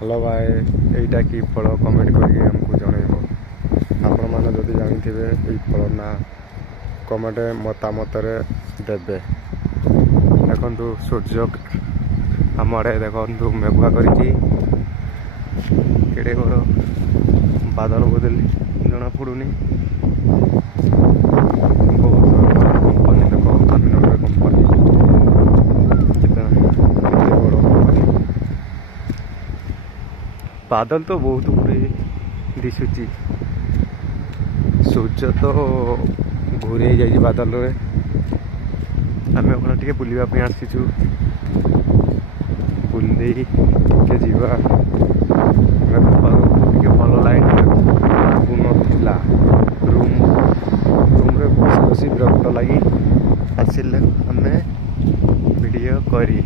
Hello भाई एटा कि फल कमेंट करके हमको जनइब आपण मैंने जदि जानी ये फल ना कमेंट मतामत देवे। देखु सूर्य आम आड़े देखु मेघुआ करके बड़ बादल बदल जना पड़ूनी। बहुत कंपनी देख आमिनगर कंपनी केते बड़ कंपनी। बादल तो बहुत गुड़े दिशुची सूर्य तो घूरे जाइए बादल रे। आम टे बुलवाई आसीचु बुले के जीवा भल लाइन ना रूम रूम रे बस बसी विरक्त लगी आसिले आम वीडियो करी।